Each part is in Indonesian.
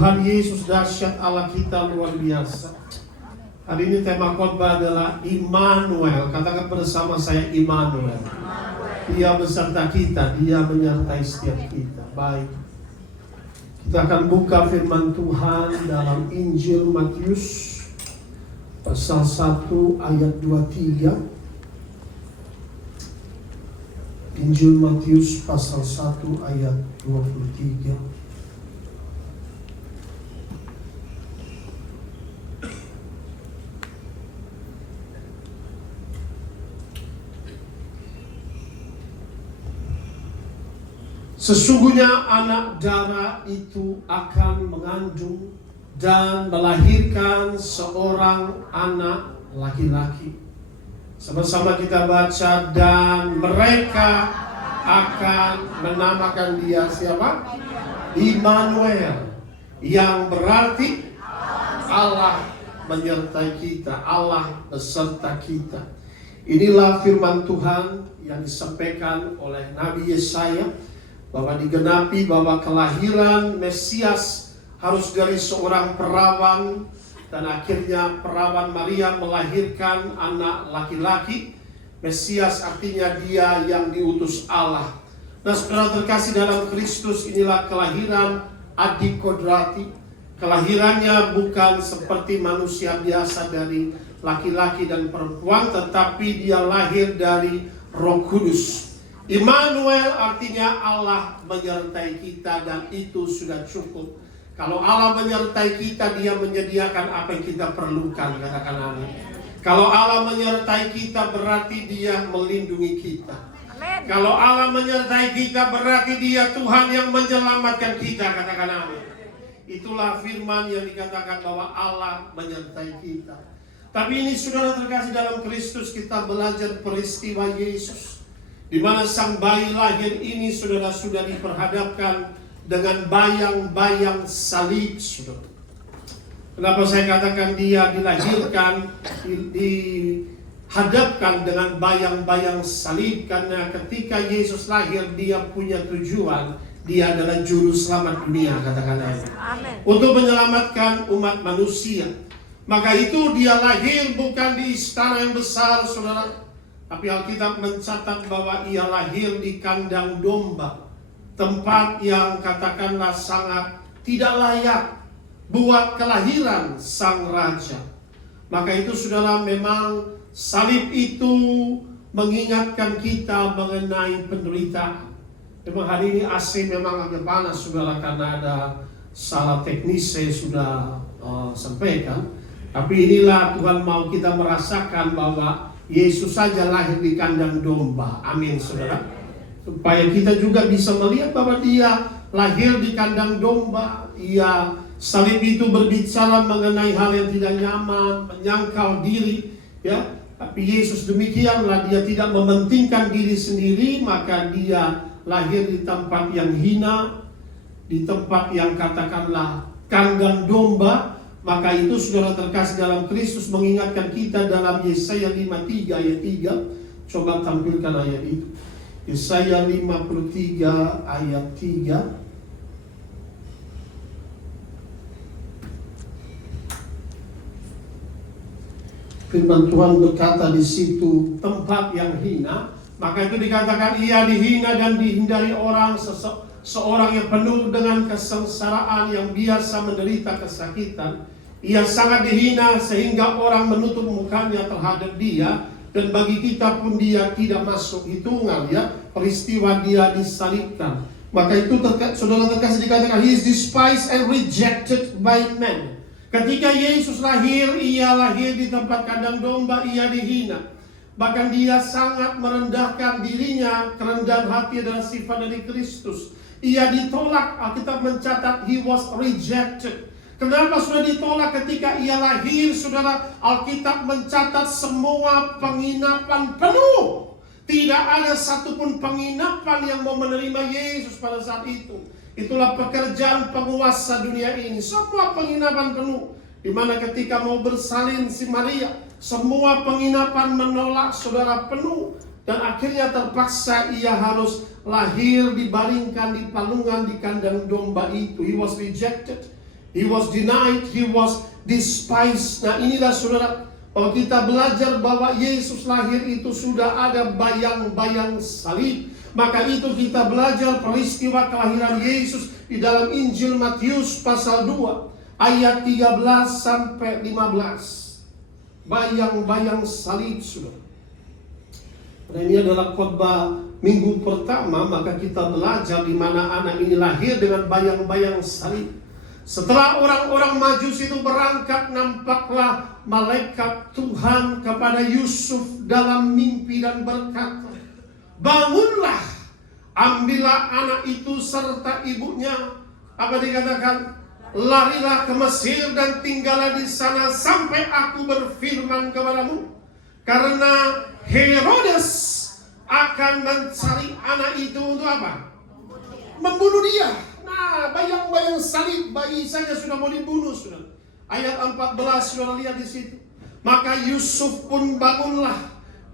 Tuhan Yesus dahsyat, Allah kita luar biasa. Hari ini tema khotbah adalah Immanuel. Katakan bersama saya, Immanuel. Dia beserta kita, Dia menyertai setiap kita. Baik, kita akan buka firman Tuhan dalam Injil Matius pasal 1 ayat 23. Injil Matius pasal 1 ayat 23. Sesungguhnya anak darah itu akan mengandung dan melahirkan seorang anak laki-laki. Sama-sama kita baca, dan mereka akan menamakan dia siapa? Immanuel, yang berarti Allah menyertai kita, Allah beserta kita. Inilah firman Tuhan yang disampaikan oleh Nabi Yesaya, bahwa digenapi bahwa kelahiran Mesias harus dari seorang perawan, dan akhirnya perawan Maria melahirkan anak laki-laki. Mesias artinya dia yang diutus Allah. Nah, saudara terkasih dalam Kristus, inilah kelahiran adik kodrati. Kelahirannya bukan seperti manusia biasa dari laki-laki dan perempuan, tetapi dia lahir dari Roh Kudus. Immanuel artinya Allah menyertai kita, dan itu sudah cukup. Kalau Allah menyertai kita, Dia menyediakan apa yang kita perlukan, katakan amin. Kalau Allah menyertai kita, berarti Dia melindungi kita. Amen. Kalau Allah menyertai kita, berarti Dia Tuhan yang menyelamatkan kita, katakan amin. Itulah firman yang dikatakan bahwa Allah menyertai kita. Tapi ini saudara terkasih dalam Kristus, kita belajar peristiwa Yesus, di mana sang bayi lahir ini saudara sudah diperhadapkan dengan bayang-bayang salib, saudara. Kenapa saya katakan dia dilahirkan, dihadapkan dengan bayang-bayang salib? Karena ketika Yesus lahir, dia punya tujuan. Dia adalah juru selamat dunia, katakan amin. Untuk menyelamatkan umat manusia. Maka itu dia lahir bukan di istana yang besar, saudara. Tapi Alkitab mencatat bahwa ia lahir di kandang domba, tempat yang katakanlah sangat tidak layak buat kelahiran sang raja. Maka itu saudara, memang salib itu mengingatkan kita mengenai penderitaan. Memang hari ini AC memang agak panas saudara, karena ada salah teknis saya sudah sampaikan. Tapi inilah Tuhan mau kita merasakan bahwa Yesus saja lahir di kandang domba. Amin saudara. Supaya kita juga bisa melihat bahwa dia lahir di kandang domba. Salib itu berbicara mengenai hal yang tidak nyaman, menyangkal diri, ya. Tapi Yesus demikianlah, dia tidak mementingkan diri sendiri, maka dia lahir di tempat yang hina, di tempat yang katakanlah kandang domba. Maka itu saudara terkasih dalam Kristus mengingatkan kita dalam Yesaya 53 ayat 3. Coba tampilkan ayat itu. Yesaya 53 ayat 3. Firman Tuhan berkata di situ, tempat yang hina. Maka itu dikatakan ia dihina dan dihindari orang, seorang yang penuh dengan kesengsaraan, yang biasa menderita kesakitan. Ia sangat dihina sehingga orang menutup mukanya terhadap dia. Dan bagi kita pun dia tidak masuk hitungan, ya, peristiwa dia disalibkan. Maka itu saudara terkasih dikatakan, he is despised and rejected by men. Ketika Yesus lahir, ia lahir di tempat kandang domba, ia dihina. Bahkan dia sangat merendahkan dirinya. Kerendahan hati adalah sifat dari Kristus. Ia ditolak, Alkitab mencatat he was rejected. Kenapa sudah ditolak? Ketika ia lahir, saudara, Alkitab mencatat semua penginapan penuh. Tidak ada satupun penginapan yang mau menerima Yesus pada saat itu. Itulah pekerjaan penguasa dunia ini. Semua penginapan penuh. Di mana ketika mau bersalin si Maria, semua penginapan menolak saudara penuh. Dan akhirnya terpaksa ia harus lahir dibaringkan di palungan di kandang domba itu. He was rejected. He was denied, he was despised. Nah inilah saudara, kalau kita belajar bahwa Yesus lahir itu sudah ada bayang-bayang salib. Maka itu kita belajar peristiwa kelahiran Yesus di dalam Injil Matius pasal 2 ayat 13 sampai 15. Bayang-bayang salib saudara. Nah, ini adalah khotbah minggu pertama, maka kita belajar di mana anak ini lahir dengan bayang-bayang salib. Setelah orang-orang Majus itu berangkat, nampaklah malaikat Tuhan kepada Yusuf dalam mimpi dan berkata, bangunlah, ambillah anak itu serta ibunya. Apa dikatakan? Larilah ke Mesir dan tinggallah di sana sampai aku berfirman kepadamu. Karena Herodes akan mencari anak itu untuk apa? Membunuh dia. Nah, bayang-bayang salib, bayi saja sudah mau dibunuh, sudah. Ayat 14 sudah lihat di situ. Maka Yusuf pun bangunlah,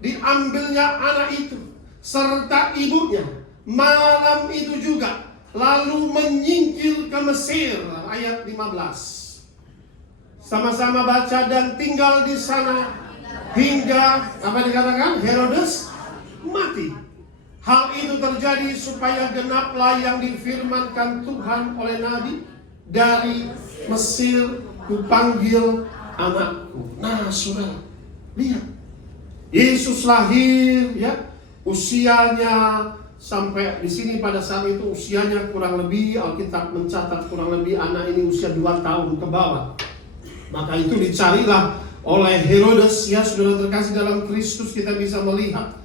diambilnya anak itu serta ibunya malam itu juga, lalu menyingkir ke Mesir. Ayat 15. Sama-sama baca, dan tinggal di sana hingga apa dikatakan? Herodes mati. Hal itu terjadi supaya genaplah yang difirmankan Tuhan oleh Nabi, dari Mesir kupanggil anakku. Nah saudara, lihat, Yesus lahir ya, usianya sampai di sini pada saat itu usianya kurang lebih, Alkitab mencatat kurang lebih anak ini usia 2 tahun ke bawah. Maka itu dicarilah oleh Herodes ya, saudara terkasih dalam Kristus. Kita bisa melihat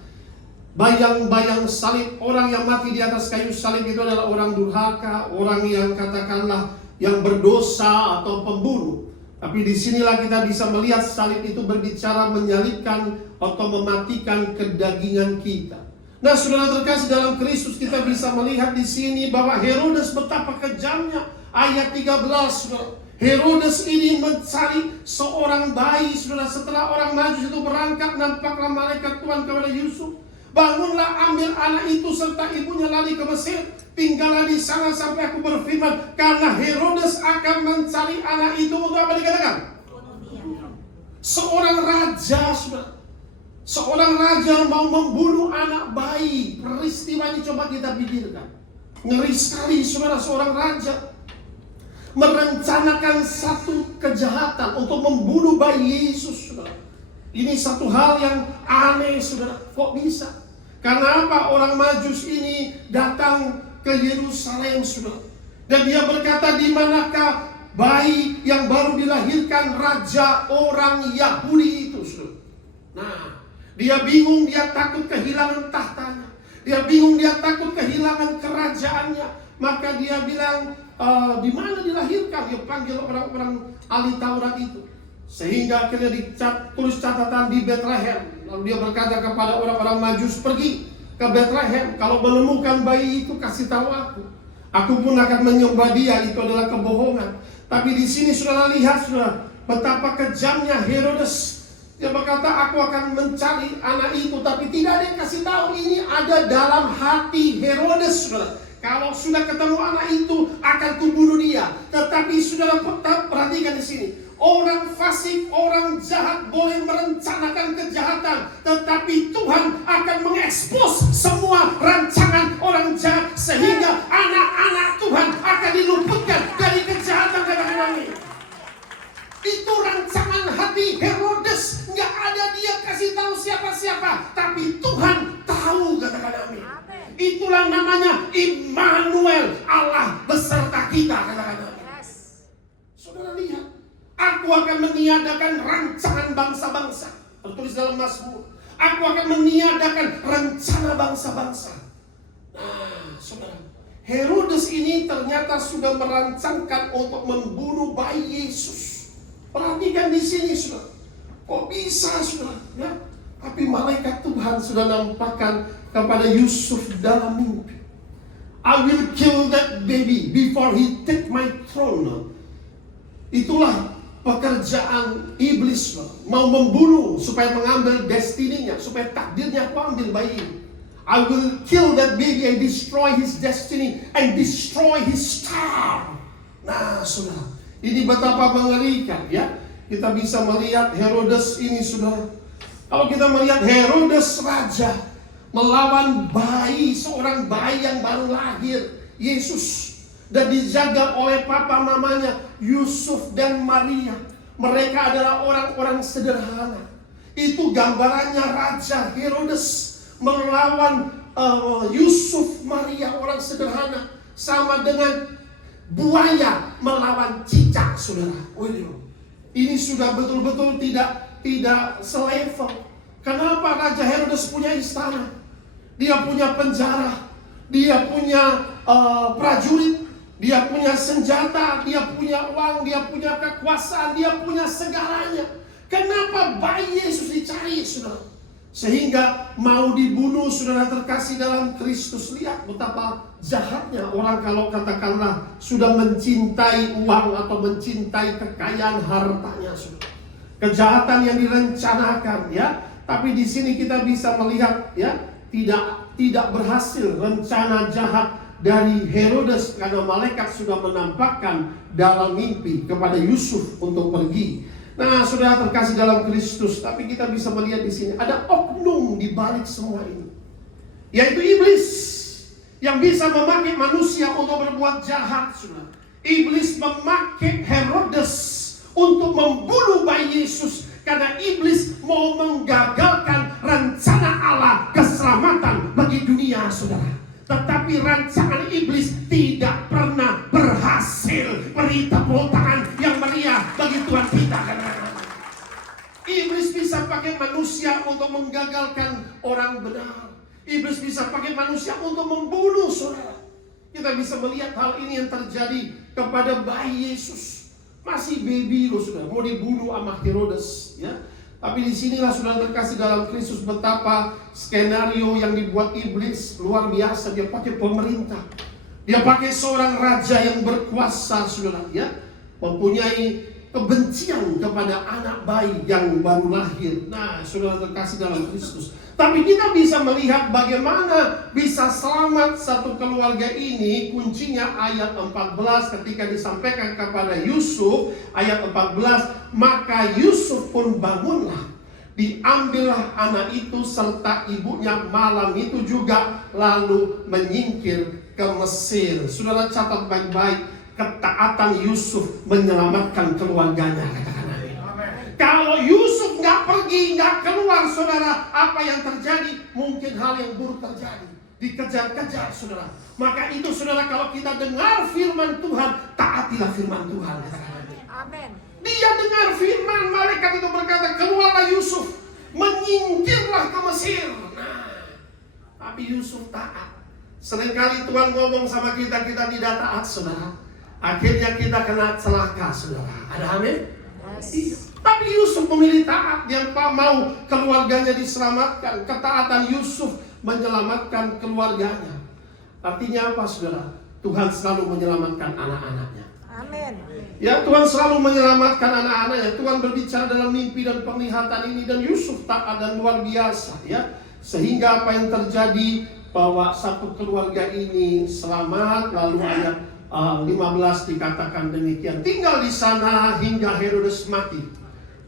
bayang-bayang salib. Orang yang mati di atas kayu salib itu adalah orang durhaka, orang yang katakanlah yang berdosa atau pembunuh. Tapi disinilah kita bisa melihat salib itu berbicara menyalibkan atau mematikan kedagingan kita. Nah saudara terkasih dalam Kristus, kita bisa melihat di sini bahwa Herodes betapa kejamnya. Ayat 13 saudara. Herodes ini mencari seorang bayi saudara. Setelah orang Majus itu berangkat, nampaklah malaikat Tuhan kepada Yusuf. Bangunlah, ambil anak itu serta ibunya, lari ke Mesir, tinggallah di sana sampai aku berfirman. Karena Herodes akan mencari anak itu untuk apa dikatakan? Seorang raja, saudara. Seorang raja mau membunuh anak bayi. Peristiwa ini coba kita pikirkan. Ngeri sekali saudara, seorang raja merencanakan satu kejahatan untuk membunuh bayi Yesus, saudara. Ini satu hal yang aneh, saudara. Kok bisa? Karena apa? Orang Majus ini datang ke Yerusalem, saudara. Dan dia berkata, di manakah bayi yang baru dilahirkan raja orang Yahudi itu, saudara? Nah, dia bingung, dia takut kehilangan tahtanya. Dia bingung, dia takut kehilangan kerajaannya. Maka dia bilang, di mana dilahirkan? Dia panggil orang-orang ahli Taurat itu. Sehingga akhirnya ditulis catatan di Bethlehem. Lalu dia berkata kepada orang-orang Majus, pergi ke Bethlehem. Kalau menemukan bayi itu, kasih tahu aku. Aku pun akan menyembah dia. Itu adalah kebohongan. Tapi di sini saudara lihat, saudara, betapa kejamnya Herodes. Dia berkata, aku akan mencari anak itu. Tapi tidak ada yang kasih tahu. Ini ada dalam hati Herodes, saudara. Kalau sudah ketemu anak itu, akan kubunuh dia. Tetapi saudara perhatikan di sini. Orang fasik, orang jahat boleh merencanakan kejahatan, tetapi Tuhan akan mengekspos semua rancangan orang jahat, sehingga anak-anak Tuhan akan diluputkan dari kejahatan. Katakan amin. Itu rancangan hati Herodes. Nggak ada dia kasih tahu siapa-siapa, tapi Tuhan tahu. Katakan amin. Itulah namanya Immanuel, Allah beserta kita. Katakan amin. Saudara lihat, aku akan meniadakan rancangan bangsa-bangsa. Tertulis dalam Mazmur. Aku akan meniadakan rencana bangsa-bangsa. Nah, saudara, Herodes ini ternyata sudah merancangkan untuk membunuh bayi Yesus. Perhatikan di sini, saudara. Kok bisa, saudara? Ya? Tapi malaikat Tuhan sudah nampakkan kepada Yusuf dalam mimpi. I will kill that baby before he take my throne. Itulah pekerjaan iblis, mau membunuh supaya mengambil destininya, supaya takdirnya aku ambil bayi ini. I will kill that baby and destroy his destiny and destroy his star. Nah saudara, Ini betapa mengerikan ya. Kita bisa melihat Herodes ini, saudara. Kalau kita melihat Herodes raja melawan bayi, seorang bayi yang baru lahir, Yesus, dan dijaga oleh papa mamanya Yusuf dan Maria. Mereka adalah orang-orang sederhana. Itu gambarannya Raja Herodes melawan Yusuf, Maria, orang sederhana. Sama dengan buaya melawan cicak, saudara. Ini sudah betul-betul tidak selevel. Kenapa Raja Herodes punya istana? Dia punya penjara, dia punya prajurit, dia punya senjata, dia punya uang, dia punya kekuasaan, dia punya segalanya. Kenapa bayi Yesus dicari, saudara? Sehingga mau dibunuh, saudara terkasih dalam Kristus. Lihat betapa jahatnya orang kalau katakanlah sudah mencintai uang atau mencintai kekayaan hartanya, saudara. Kejahatan yang direncanakan ya. Tapi di sini kita bisa melihat ya, tidak berhasil rencana jahat dari Herodes, karena malaikat sudah menampakkan dalam mimpi kepada Yusuf untuk pergi. Nah, saudara terkasih dalam Kristus, tapi kita bisa melihat di sini ada oknum di balik semua ini, yaitu iblis yang bisa memakai manusia untuk berbuat jahat, saudara. Iblis memakai Herodes untuk membunuh bayi Yesus karena iblis mau menggagalkan rencana Allah keselamatan bagi dunia, saudara. Tetapi rancangan iblis tidak pernah berhasil. Beri tepuk tangan yang meriah bagi Tuhan kita. Iblis bisa pakai manusia untuk menggagalkan orang benar. Iblis bisa pakai manusia untuk membunuh, saudara. Kita bisa melihat hal ini yang terjadi kepada bayi Yesus. Masih baby loh, saudara, mau dibunuh sama Herodes ya. Tapi disinilah saudara terkasih dalam Kristus betapa skenario yang dibuat iblis luar biasa. Dia pakai pemerintah, dia pakai seorang raja yang berkuasa, saudara ya, mempunyai kebencian kepada anak bayi yang baru lahir. Nah, saudara terkasih dalam Kristus, tapi kita bisa melihat bagaimana bisa selamat satu keluarga ini. Kuncinya ayat 14 ketika disampaikan kepada Yusuf. Ayat 14, maka Yusuf pun bangunlah, diambillah anak itu serta ibunya malam itu juga, lalu menyingkir ke Mesir. Saudara catat baik-baik, ketaatan Yusuf menyelamatkan keluarganya. Kalau Yusuf nggak pergi, nggak keluar, saudara, apa yang terjadi? Mungkin hal yang buruk terjadi. Dikejar-kejar, saudara. Maka itu, saudara, kalau kita dengar firman Tuhan, taatilah firman Tuhan. Amin. Dia dengar firman, malaikat itu berkata, keluarlah Yusuf, menyingkirlah ke Mesir. Nah, tapi Yusuf taat. Seringkali Tuhan ngomong sama kita, kita tidak taat, saudara. Akhirnya kita kena celaka, saudara. Ada amin? Yes. Tapi Yusuf memilih taat. Dia mau keluarganya diselamatkan. Ketaatan Yusuf menyelamatkan keluarganya. Artinya apa, saudara? Tuhan selalu menyelamatkan anak-anaknya. Amin. Ya, Tuhan selalu menyelamatkan anak-anaknya. Tuhan berbicara dalam mimpi dan penglihatan ini, dan Yusuf taat dan luar biasa ya. Sehingga apa yang terjadi, bahwa satu keluarga ini selamat. Lalu ayat 15 dikatakan demikian, tinggal di sana hingga Herodes mati.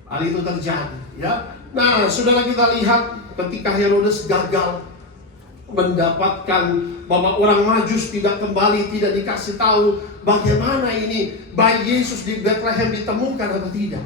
Hal itu terjadi ya. Nah, saudara, kita lihat ketika Herodes gagal mendapatkan bahwa orang Majus tidak kembali, tidak dikasih tahu bagaimana ini bayi Yesus di Bethlehem ditemukan atau tidak.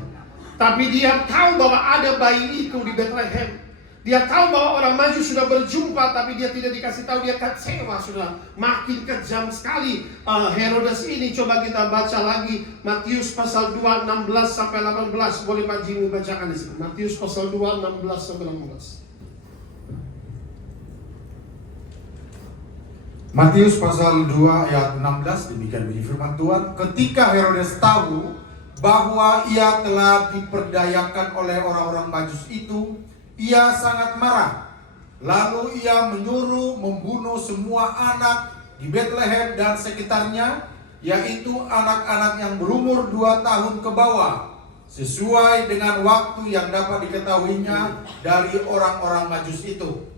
Tapi dia tahu bahwa ada bayi itu di Bethlehem. Dia tahu bahwa orang Majus sudah berjumpa, tapi dia tidak dikasih tahu. Dia kecewa, saudara. Makin kejam sekali Herodes ini. Coba kita baca lagi Matius pasal 2 16 sampai 18. Boleh Pak Jimmy bacakan di sini. Matius pasal 2 16 sampai 18. Matius pasal 2 ayat 16, demikian bunyi firman Tuhan. Ketika Herodes tahu bahwa ia telah diperdayakan oleh orang-orang Majus itu, ia sangat marah. Lalu ia menyuruh membunuh semua anak di Bethlehem dan sekitarnya, yaitu anak-anak yang berumur 2 tahun ke bawah, sesuai dengan waktu yang dapat diketahuinya dari orang-orang Majus itu.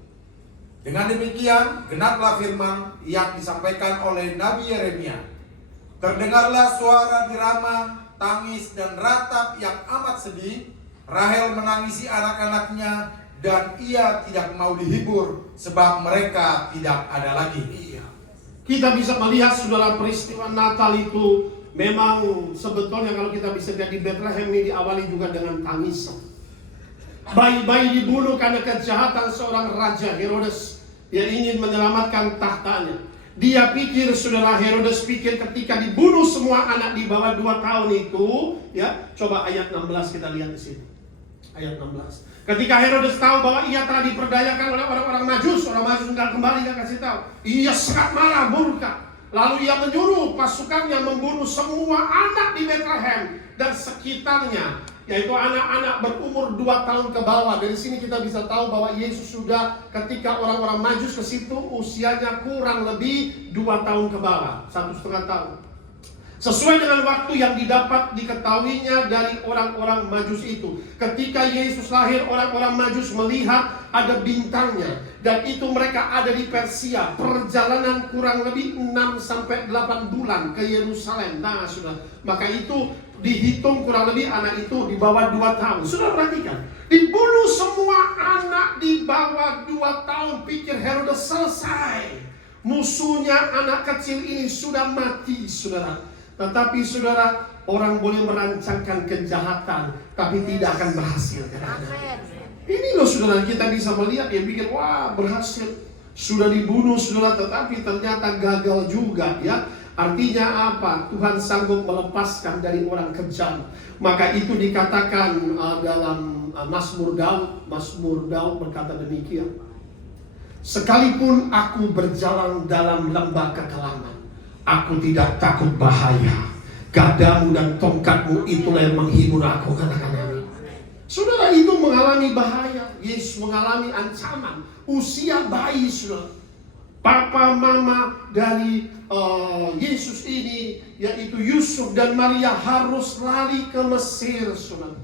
Dengan demikian, genaplah firman yang disampaikan oleh Nabi Yeremia. Terdengarlah suara di Rama tangis dan ratap yang amat sedih. Rahel menangisi anak-anaknya dan ia tidak mau dihibur sebab mereka tidak ada lagi. Kita bisa melihat saudara peristiwa Natal itu memang sebetulnya kalau kita bisa lihat di Bethlehem ini diawali juga dengan tangisan. Bayi-bayi dibunuh karena kejahatan seorang raja Herodes yang ingin menyelamatkan tahtanya. Dia pikir, saudara, Herodes pikir ketika dibunuh semua anak di bawah 2 tahun itu, ya, coba ayat 16 kita lihat di sini. Ayat 16. Ketika Herodes tahu bahwa ia telah diperdayakan oleh orang-orang Majus, orang Majus sudah kembali dia kasih tahu. Ia sangat marah, murka. Lalu ia menyuruh pasukannya membunuh semua anak di Bethlehem dan sekitarnya, yaitu anak-anak berumur 2 tahun ke bawah. Dari sini kita bisa tahu bahwa Yesus sudah ketika orang-orang Majus ke situ usianya kurang lebih 2 tahun ke bawah, 1,5 tahun. Sesuai dengan waktu yang didapat diketahuinya dari orang-orang Majus itu. Ketika Yesus lahir, orang-orang Majus melihat ada bintangnya. Dan itu mereka ada di Persia. Perjalanan kurang lebih 6-8 bulan ke Yerusalem. Nah, sudah. Maka itu dihitung kurang lebih anak itu di bawah 2 tahun. Sudah perhatikan. Dibunuh semua anak di bawah 2 tahun. Pikir Herodes selesai. Musuhnya anak kecil ini sudah mati, saudara. Tetapi saudara, orang boleh merancangkan kejahatan, tapi tidak akan berhasil. Ini loh saudara, kita bisa melihat, dia pikir, wah berhasil. Sudah dibunuh saudara, tetapi ternyata gagal juga, ya. Artinya apa? Tuhan sanggup melepaskan dari orang kejam. Maka itu dikatakan dalam Mazmur Daud berkata demikian. Sekalipun aku berjalan dalam lembah kekelaman, aku tidak takut bahaya. Gadamu dan tongkatmu itulah yang menghibur aku, katakan amin. Saudara, itu mengalami bahaya. Yesus mengalami ancaman. Usia bayi, saudara. Papa mama dari Yesus ini, yaitu Yusuf dan Maria, harus lari ke Mesir, saudara.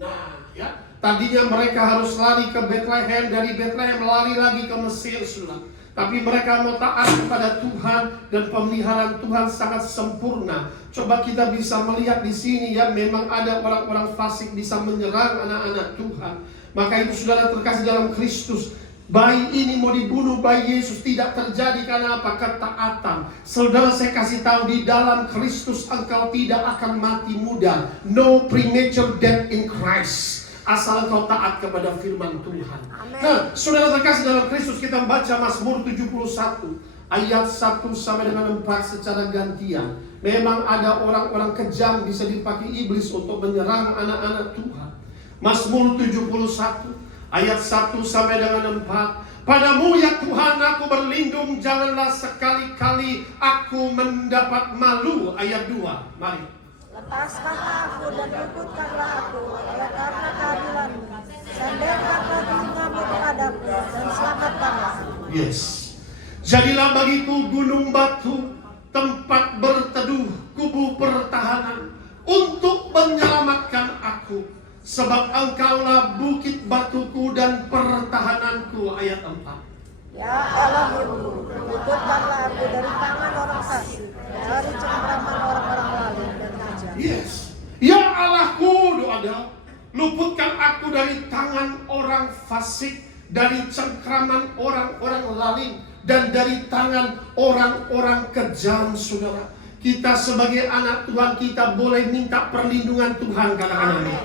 Nah, ya, tadinya mereka harus lari ke Bethlehem, dari Bethlehem lari lagi ke Mesir, saudara. Tapi mereka mau taat kepada Tuhan dan pemeliharaan Tuhan sangat sempurna. Coba kita bisa melihat di sini, ya, memang ada orang-orang fasik bisa menyerang anak-anak Tuhan. Maka itu saudara terkasih dalam Kristus, bayi ini mau dibunuh, bayi Yesus tidak terjadi karena apa? Ketaatan. Saudara, saya kasih tahu, di dalam Kristus engkau tidak akan mati muda. No premature death in Christ. Asal kau taat kepada firman Tuhan. Amen. Nah, saudara terkasih dalam Kristus, kita baca Mazmur 71 ayat 1 sampai dengan 4 secara gantian. Memang ada orang-orang kejam bisa dipakai iblis untuk menyerang anak-anak Tuhan. Mazmur 71 ayat 1 sampai dengan 4. Padamu ya Tuhan aku berlindung, janganlah sekali-kali aku mendapat malu. Ayat 2, mari. Lepaskanlah aku dan luputkanlah aku oleh karena keadilan-Mu. Sandarkanlah telingamu kepadaku dan selamatkanlah. Yes. Jadilah bagiku gunung batu, tempat berteduh, kubu pertahanan, untuk menyelamatkan aku. Sebab engkaulah bukit batuku dan pertahananku. Ayat 4. Ya Allahku, luputkanlah aku dari tangan orang fasik, dari cengkraman orang-orang lalim dan kejam. Yes. Ya Allahku, doa Daud, luputkan aku dari tangan orang fasik, dari cengkraman orang-orang lalim, dan dari tangan orang-orang kejam, saudara. Kita sebagai anak Tuhan, kita boleh minta perlindungan Tuhan, katakan amin.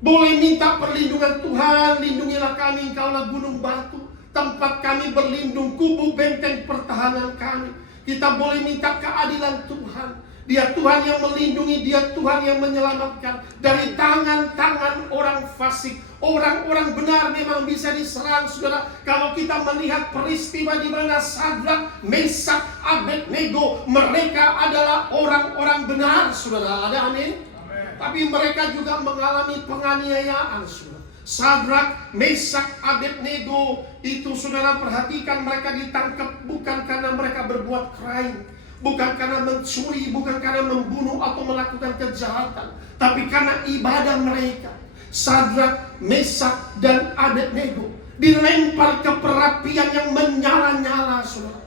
Boleh minta perlindungan Tuhan, lindungilah kami, engkaulah gunung batu, tempat kami berlindung, kubu benteng pertahanan kami. Kita boleh minta keadilan Tuhan. Dia Tuhan yang melindungi, dia Tuhan yang menyelamatkan dari tangan-tangan orang fasik. Orang-orang benar memang bisa diserang, saudara. Kalau kita melihat peristiwa di mana Sadrak, Mesak, Abednego, mereka adalah orang-orang benar, saudara. Ada amin? Tapi mereka juga mengalami penganiayaan, saudara. Sadrak, Mesak, Abednego itu, saudara, perhatikan, mereka ditangkap bukan karena mereka berbuat crime, bukan karena mencuri, bukan karena membunuh atau melakukan kejahatan, tapi karena ibadah mereka. Sadrak, Mesak, dan Abednego dilempar ke perapian yang menyala-nyala, saudara.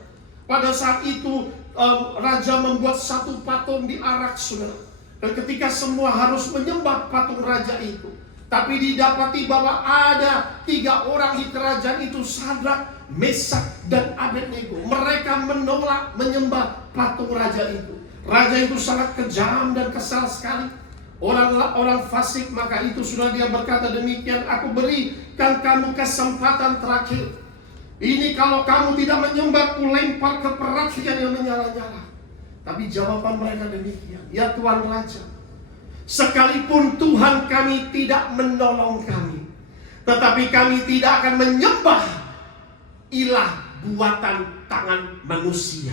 Pada saat itu raja membuat satu patung di arak, saudara. Dan ketika semua harus menyembah patung raja itu, tapi didapati bahwa ada 3 orang di kerajaan itu, Sadrak, Mesak, dan Abednego. Mereka menolak menyembah patung raja itu. Raja itu sangat kejam dan kesal sekali. Orang fasik, maka itu sudah dia berkata demikian, aku berikan kamu kesempatan terakhir. Ini kalau kamu tidak menyembah, ku lempar ke perapian yang menyala-nyala. Tapi jawaban mereka demikian, ya Tuan Raja, sekalipun Tuhan kami tidak menolong kami, tetapi kami tidak akan menyembah ilah buatan tangan manusia,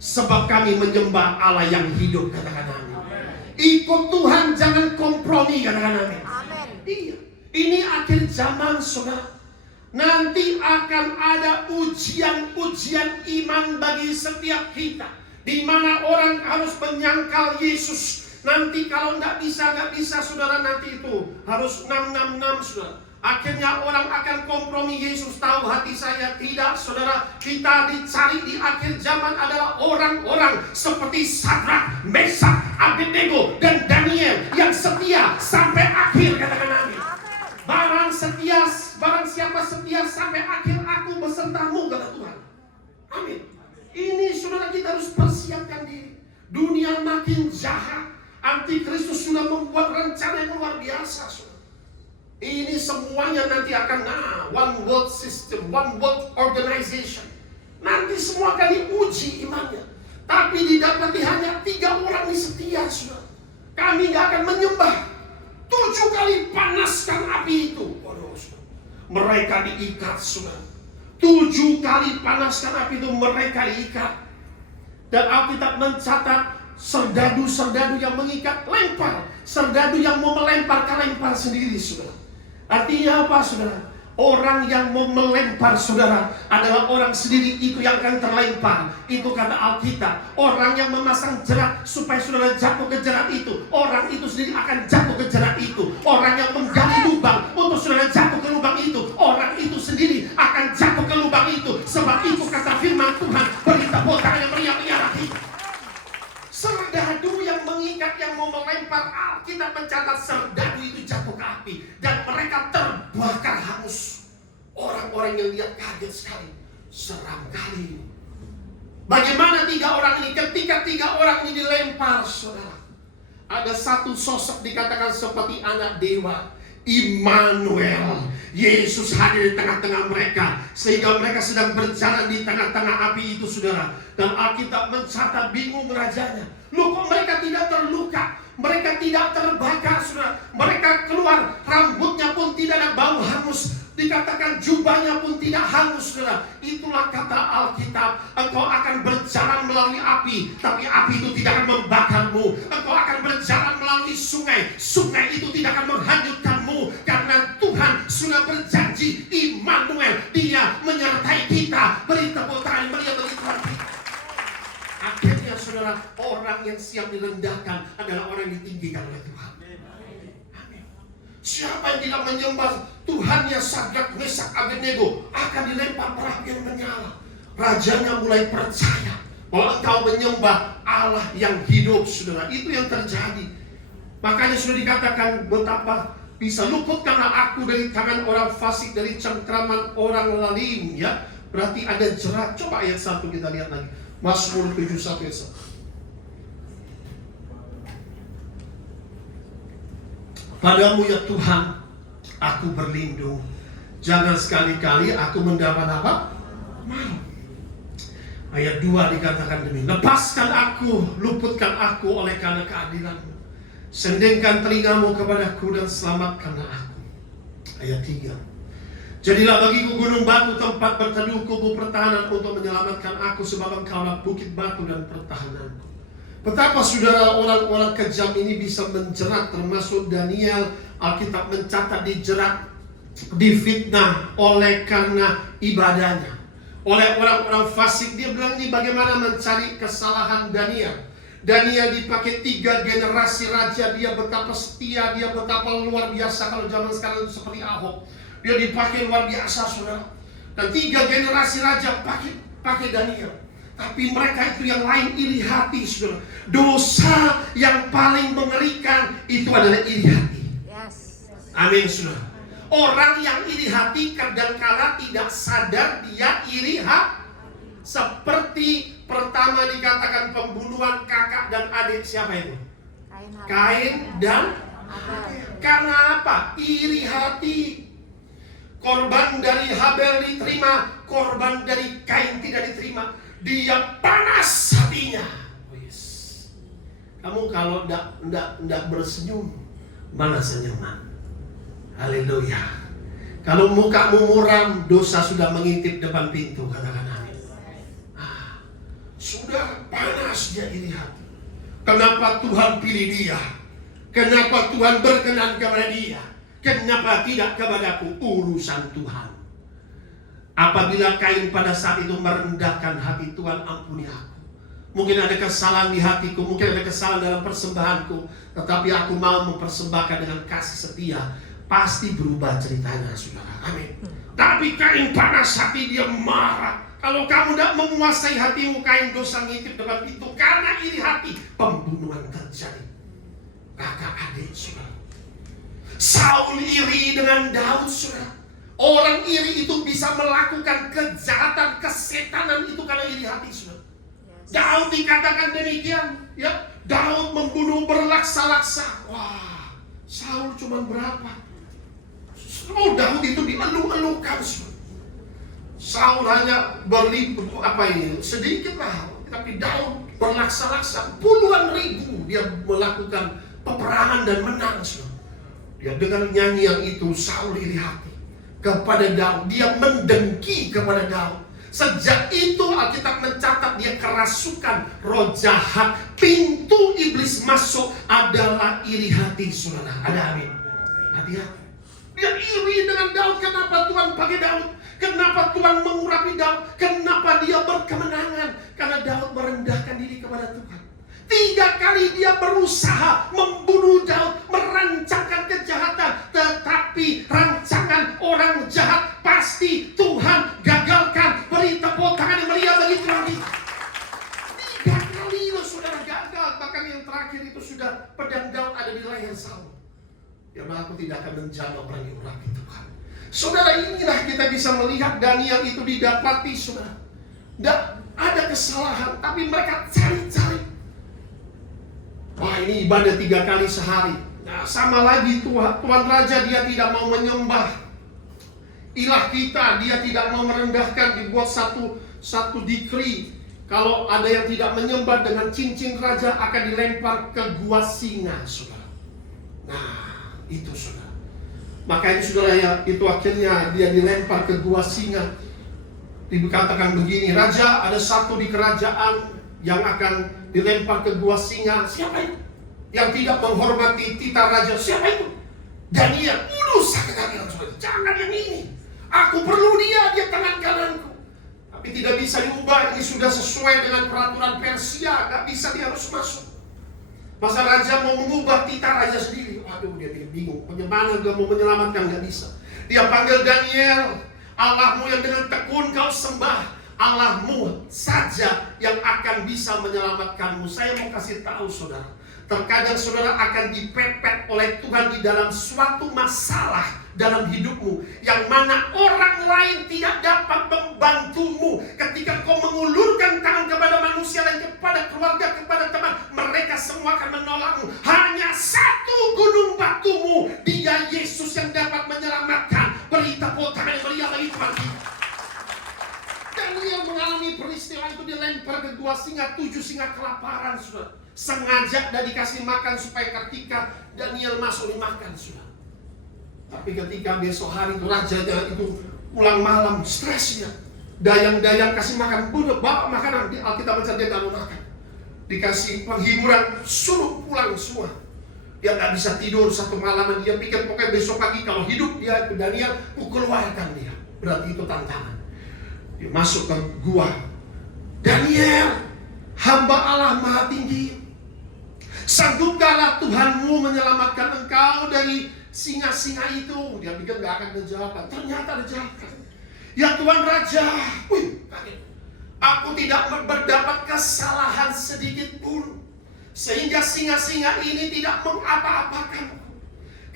sebab kami menyembah Allah yang hidup. Katakan amin. Ikut Tuhan, jangan kompromi. Katakan amin. Iya, ini akhir zaman, saudara. Nanti akan ada ujian-ujian iman bagi setiap kita, di mana orang harus menyangkal Yesus. Nanti kalau nggak bisa, saudara, nanti itu harus 666, saudara. Akhirnya orang akan kompromi. Yesus tahu hati saya. Tidak, saudara. Kita dicari di akhir zaman adalah orang-orang seperti Sadrak, Mesak, Abednego, dan Daniel yang setia sampai akhir. Katakan amin. Barang siapa setia sampai akhir, aku besertamu, kata Tuhan. Amin. Ini, saudara, kita harus persiapkan diri. Dunia makin jahat. Antikristus sudah membuat rencana yang luar biasa, saudara. Ini semuanya nanti akan one world system, one world organization. Nanti semua akan diuji imannya. Tapi didapati hanya 3 orang ini setia, saudara. Kami gak akan menyembah. 7 kali panaskan api itu. Waduh, saudara. Mereka diikat, saudara. 7 kali panaskan api itu, mereka diikat. Dan Alkitab mencatat serdadu-serdadu yang mengikat, lempar. Serdadu yang mau melempar, lempar sendiri, saudara. Artinya apa, saudara? Orang yang mau melempar, saudara, adalah orang sendiri itu yang akan terlempar. Itu kata Alkitab. Orang yang memasang jerat supaya saudara jatuh ke jerat itu, orang itu sendiri akan jatuh ke jerat itu. Orang yang menggali lubang untuk saudara jatuh ke lubang itu, orang itu sendiri akan jatuh ke lubang itu. Sebab itu kata firman Tuhan, beri tepuk tangan yang meriah-meriah kita. Serdadu yang mengikat, yang mau melempar, Alkitab mencatat serdadu itu jatuh ke api dan mereka terbakar hangus. Orang-orang yang lihat kaget sekali. Seram kali. Bagaimana 3 orang ini? Ketika 3 orang ini dilempar, saudara, ada satu sosok dikatakan seperti anak dewa, Immanuel. Yesus hadir di tengah-tengah mereka, sehingga mereka sedang berjalan di tengah-tengah api itu, saudara. Dan Alkitab mencatat, bingung rajanya. Loh, kok mereka tidak terluka? Mereka tidak terbakar, saudara. Mereka keluar, rambutnya pun tidak ada bau hangus. Dikatakan jubahnya pun tidak hangus, saudara. Itulah kata Alkitab. Engkau akan berjalan melalui api, tapi api itu tidak akan membakarmu. Engkau akan berjalan melalui sungai, sungai itu tidak akan menghanyutkanmu. Karena Tuhan sudah berjanji, Immanuel, Dia menyertai kita. Beri tepuk tangan meriah bagi Tuhan kita. Akhirnya, saudara, orang yang siap direndahkan adalah orang yang ditinggikan oleh Tuhan. Siapa yang tidak menyembah Tuhannya Sadrak, Mesak, Abednego akan dilempar perapi yang menyala. Rajanya mulai percaya bahwa engkau menyembah Allah yang hidup, saudara. Itu yang terjadi. Makanya sudah dikatakan betapa bisa luputkanlah aku dari tangan orang fasik, dari cengkraman orang lalim, ya. Berarti ada jerat. Coba ayat 1 kita lihat lagi. Mazmur 71. Padamu ya Tuhan, aku berlindung. Jangan sekali-kali aku mendapat apa? Malu. Ayat 2 dikatakan demikian. Lepaskan aku, luputkan aku oleh karena keadilan-Mu. Sendengkan telingamu kepadaku dan selamatkanlah aku. Ayat 3. Jadilah bagiku gunung batu, tempat berteduh, kubu pertahanan untuk menyelamatkan aku, sebab Engkaulah bukit batu dan pertahananku. Betapa, saudara, orang-orang kejam ini bisa menjerat, termasuk Daniel. Alkitab mencatat dijerat, difitnah oleh karena ibadahnya, oleh orang-orang fasik. Dia bilang ini bagaimana mencari kesalahan Daniel. Daniel dipakai 3 generasi raja, dia betapa setia, dia betapa luar biasa. Kalau zaman sekarang itu seperti Ahok, dia dipakai luar biasa, saudara. Dan 3 generasi raja pakai Daniel. Tapi mereka itu yang lain iri hati, saudara. Dosa yang paling mengerikan itu adalah iri hati. Amin, saudara. Orang yang iri hati kadang-kala tidak sadar dia iri hati. Seperti pertama dikatakan pembunuhan kakak dan adik, siapa itu? Kain dan Habel. Karena apa? Iri hati. Korban dari Habel diterima, korban dari Kain tidak diterima. Dia panas hatinya. Kamu kalau tidak bersenyum, mana senyuman? Haleluya. Kalau mukamu muram, dosa sudah mengintip depan pintu. Katakan amin. Sudah panas dia iri hati. Kenapa Tuhan pilih dia? Kenapa Tuhan berkenan kepada dia? Kenapa tidak kepadaku? Urusan Tuhan. Apabila Kain pada saat itu merendahkan hati, Tuhan ampuni aku. Mungkin ada kesalahan di hatiku, mungkin ada kesalahan dalam persembahanku, tetapi aku mau mempersembahkan dengan kasih setia. Pasti berubah ceritanya, saudara. Amin. Tapi Kain panas hati, dia marah. Kalau kamu tidak menguasai hatimu, Kain dosa ngintip depan pintu. Karena iri hati, pembunuhan terjadi. Kakak adik, saudara. Saul iri dengan Daud, saudara. Orang iri itu bisa melakukan kejahatan, kesetanan itu karena iri hati, saudara. Daud dikatakan demikian, ya. Daud membunuh berlaksa-laksa. Wah, Saul cuma berapa? Oh, Daud itu dielu-elukan, saudara. Saul hanya sedikit lah, tapi Daud berlaksa-laksa. Puluhan ribu dia melakukan peperangan dan menang, saudara. Dia dengar nyanyian itu, Saul iri hati kepada Daud. Dia mendengki kepada Daud. Sejak itu Alkitab mencatat dia kerasukan, roh jahat. Pintu iblis masuk adalah iri hati, saudara. Ada amin. Hati-hati. Dia iri dengan Daud. Kenapa Tuhan pakai Daud? Kenapa Tuhan mengurapi Daud? Kenapa dia berkemenangan? Karena Daud merendahkan diri kepada Tuhan. 3 kali dia berusaha membunuh Daud, merancangkan kejahatan, tetapi rancangan orang jahat pasti Tuhan gagalkan. Beri tepuk tangan yang meriah bagi Tuhan. 3 kali itu saudara gagal. Bahkan yang terakhir itu sudah pedang Daud ada di leher Saul. Ya, aku tidak akan menjadi orang yang urapi Tuhan. Saudara, inilah kita bisa melihat Daniel itu didapati, saudara. Tidak ada kesalahan, tapi mereka cari-cari. Wah, ini ibadah 3 kali sehari. Nah, sama lagi Tuan Raja dia tidak mau menyembah ilah kita, dia tidak mau merendahkan. Dibuat satu decree, kalau ada yang tidak menyembah dengan cincin raja akan dilempar ke gua singa, saudara. Nah, itu saudara. Makanya saudara ya, itu akhirnya dia dilempar ke gua singa. Dikatakan begini, raja ada satu di kerajaan yang akan dilempar ke gua singa. Siapa itu? Yang tidak menghormati titah raja. Siapa itu? Daniel. Sakit hati langsung. Jangan yang ini. Aku perlu dia tangan kananku. Tapi tidak bisa diubah. Ini sudah sesuai dengan peraturan Persia. Gak bisa, dia harus masuk. Masa raja mau mengubah titah raja sendiri? Waduh, dia bingung. Bagaimana dia mau menyelamatkan? Gak bisa. Dia panggil Daniel. Allahmu yang dengan tekun kau sembah, Allahmu saja yang akan bisa menyelamatkanmu. Saya mau kasih tahu saudara, terkadang saudara akan dipepet oleh Tuhan di dalam suatu masalah dalam hidupmu, yang mana orang lain tidak dapat membantumu. Ketika kau mengulurkan tangan kepada manusia dan kepada keluarga, kepada teman, mereka semua akan menolakmu. Hanya satu gunung batumu, dia Yesus yang dapat menyelamatkan. Beri tepuk tangan yang meriah bagi Tuhan kita. Daniel mengalami peristiwa itu, dilempar ke gua singa. 7 singa kelaparan, saudara. Sengaja dan dikasih makan supaya ketika Daniel masuk dimakan, saudara. Tapi ketika besok hari itu rajanya itu pulang malam, stresnya. Dayang-dayang kasih makan, bawa makanan. Di Alkitab mencatat dia tidak mau makan. Dikasih penghiburan, suruh pulang semua. Dia nggak bisa tidur satu malaman. Dia pikir pokoknya besok pagi kalau hidup dia ke Daniel, keluarkan dia. Berarti itu tantangan. Dia masuk ke gua. Daniel, hamba Allah Maha Tinggi, sanggupkah Tuhanmu menyelamatkan engkau dari singa-singa itu? Dia pikir nggak akan dijawab. Ternyata dijawab. Ya Tuhan Raja. Kaget. Aku tidak mendapat kesalahan sedikit pun, sehingga singa-singa ini tidak mengapa-apakan.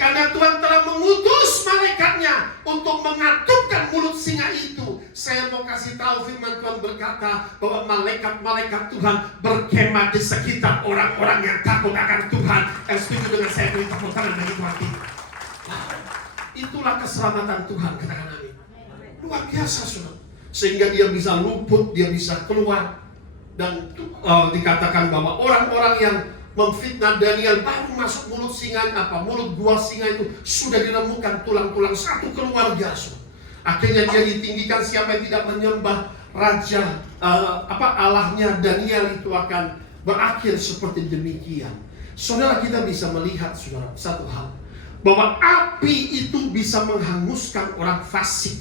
Karena Tuhan telah mengutus malaikatnya untuk mengatupkan mulut singa itu. Saya mau kasih tahu, firman Tuhan berkata bahwa malaikat-malaikat Tuhan berkemah di sekitar orang-orang yang takut akan Tuhan. Yang setuju dengan saya, beri tepuk tangan bagi Tuhan kita. Itulah keselamatan Tuhan, katakan amin. Luar biasa, saudara. Sehingga dia bisa luput, dia bisa keluar. Dan dikatakan bahwa orang-orang yang memfitnah Daniel baru masuk mulut singa, mulut gua singa itu sudah diremukkan tulang-tulang satu keluarga. Akhirnya dia ditinggikan. Siapa yang tidak menyembah raja Allahnya Daniel itu akan berakhir seperti demikian. Saudara, kita bisa melihat, saudara, satu hal, bahwa api itu bisa menghanguskan orang fasik,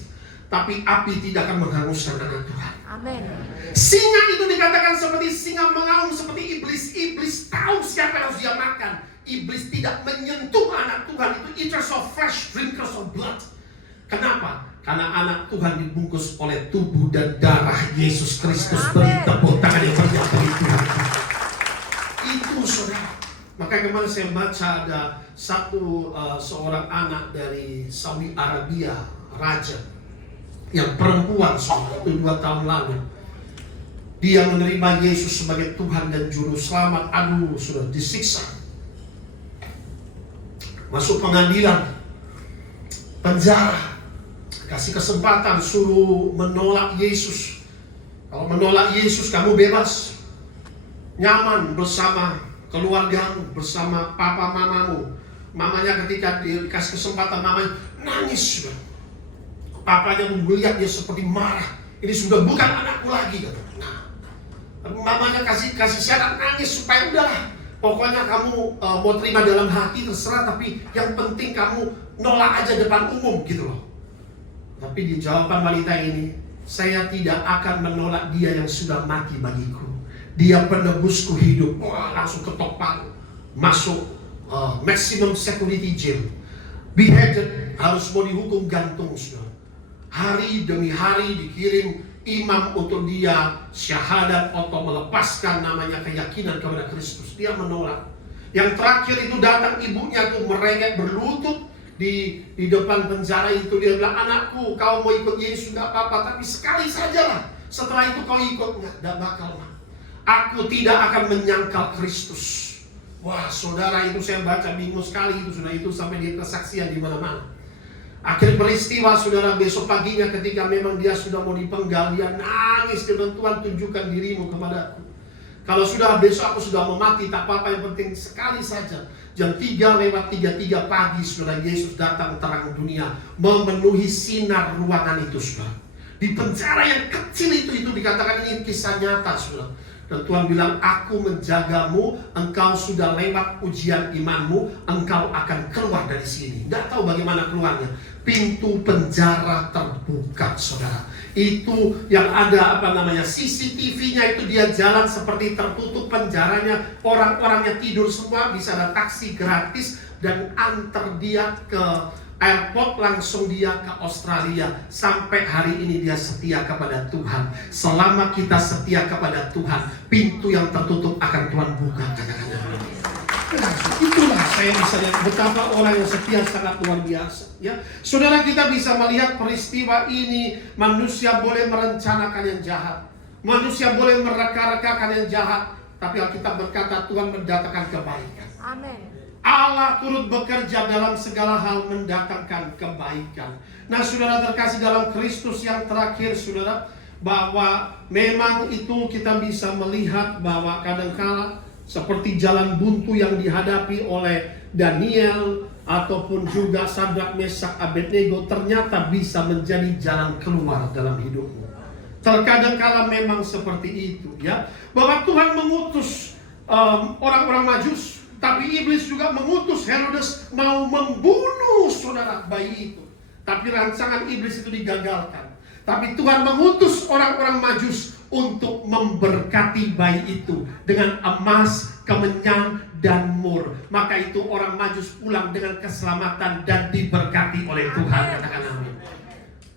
tapi api tidak akan menghanguskan anak Tuhan. Amin. Singa itu dikatakan seperti singa mengaum seperti iblis. Iblis tahu siapa yang harus dia makan. Iblis tidak menyentuh anak Tuhan. Itu eaters of flesh, drinkers of blood. Kenapa? Karena anak Tuhan dibungkus oleh tubuh dan darah Yesus Kristus. Beri tepuk tangan yang meriah bagi Tuhan. Itu, saudara. Makanya kemarin saya baca ada seorang anak dari Saudi Arabia, raja, yang perempuan, saudara, itu 2 tahun lalu. Dia menerima Yesus sebagai Tuhan dan Juru Selamat. Aduh, sudah disiksa. Masuk pengadilan, penjara, kasih kesempatan, suruh menolak Yesus. Kalau menolak Yesus, kamu bebas, nyaman bersama keluargamu, bersama papa mamamu. Mamanya ketika dikasih kesempatan, mamanya nangis. Papanya melihat dia seperti marah. Ini sudah bukan anakku lagi, kata. Mamanya kasih syarat, nangis supaya udahlah, pokoknya kamu mau terima dalam hati terserah, tapi yang penting kamu nolak aja depan umum gitu loh. Tapi di jawaban wanita ini, saya tidak akan menolak dia yang sudah mati bagiku. Dia penebusku hidup. Wah, langsung ketok palu, masuk maximum security jail, beheaded, harus mau dihukum gantung. Hari demi hari dikirim imam untuk dia syahadat atau melepaskan namanya keyakinan kepada Kristus. Dia menolak. Yang terakhir itu datang ibunya tuh merengek berlutut di depan penjara itu. Dia bilang, anakku, kau mau ikut Yesus nggak apa-apa, tapi sekali saja lah. Setelah itu kau ikut, nggak bakal mah. Aku tidak akan menyangkal Kristus. Wah, saudara, itu saya baca bingung sekali itu, sudah itu sampai dia kesaksian di mana-mana. Akhir peristiwa, saudara, besok paginya ketika memang dia sudah mau dipenggal, dia nangis, dia bilang, Tuhan, tunjukkan dirimu kepadaku. Kalau sudah besok aku sudah mau mati, tak apa-apa, yang penting sekali saja. Jam 3:33 pagi, saudara, Yesus datang terang dunia, memenuhi sinar ruangan itu, saudara. Di penjara yang kecil itu dikatakan ini kisah nyata, saudara. Dan Tuhan bilang, aku menjagamu, engkau sudah lewat ujian imanmu, engkau akan keluar dari sini. Tidak tahu bagaimana keluarnya. Pintu penjara terbuka, saudara. Itu yang ada CCTV-nya itu dia jalan seperti tertutup penjaranya. Orang-orangnya tidur semua, bisa ada taksi gratis dan antar dia ke airport, langsung dia ke Australia. Sampai hari ini dia setia kepada Tuhan. Selama kita setia kepada Tuhan, pintu yang tertutup akan Tuhan buka. Itulah saya bisa lihat betapa orang yang setia sangat luar biasa. Ya, saudara, kita bisa melihat peristiwa ini. Manusia boleh merencanakan yang jahat, manusia boleh mereka-rekakan yang jahat, tapi Alkitab berkata Tuhan mendatangkan kebaikan. Amin. Allah turut bekerja dalam segala hal mendatangkan kebaikan. Nah, saudara terkasih dalam Kristus, yang terakhir, saudara, bahwa memang itu kita bisa melihat bahwa kadangkala seperti jalan buntu yang dihadapi oleh Daniel ataupun juga Sadrak, Mesak, Abednego ternyata bisa menjadi jalan keluar dalam hidupmu. Terkadang-kala memang seperti itu, ya, bahwa Tuhan mengutus orang-orang Majus. Tapi iblis juga mengutus Herodes mau membunuh saudara bayi itu. Tapi rancangan iblis itu digagalkan. Tapi Tuhan mengutus orang-orang Majus untuk memberkati bayi itu dengan emas, kemenyan, dan mur. Maka itu orang Majus pulang dengan keselamatan dan diberkati oleh Tuhan. Katakan amin.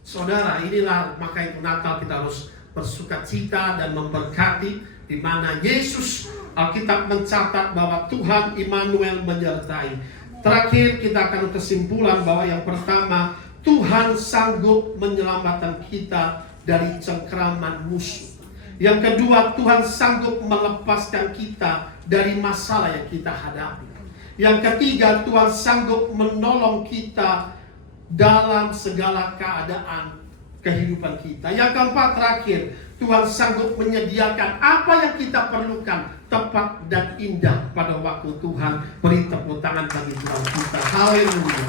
Saudara, inilah maka itu Natal kita harus bersukacita dan memberkati, di mana Yesus, Alkitab mencatat bahwa Tuhan Immanuel menyertai. Terakhir kita akan kesimpulan bahwa yang pertama, Tuhan sanggup menyelamatkan kita dari cengkraman musuh. Yang kedua, Tuhan sanggup melepaskan kita dari masalah yang kita hadapi. Yang ketiga, Tuhan sanggup menolong kita dalam segala keadaan kehidupan kita. Yang keempat, terakhir, Tuhan sanggup menyediakan apa yang kita perlukan tepat dan indah pada waktu Tuhan. Beri tepuk tangan bagi Tuhan kita. Haleluya.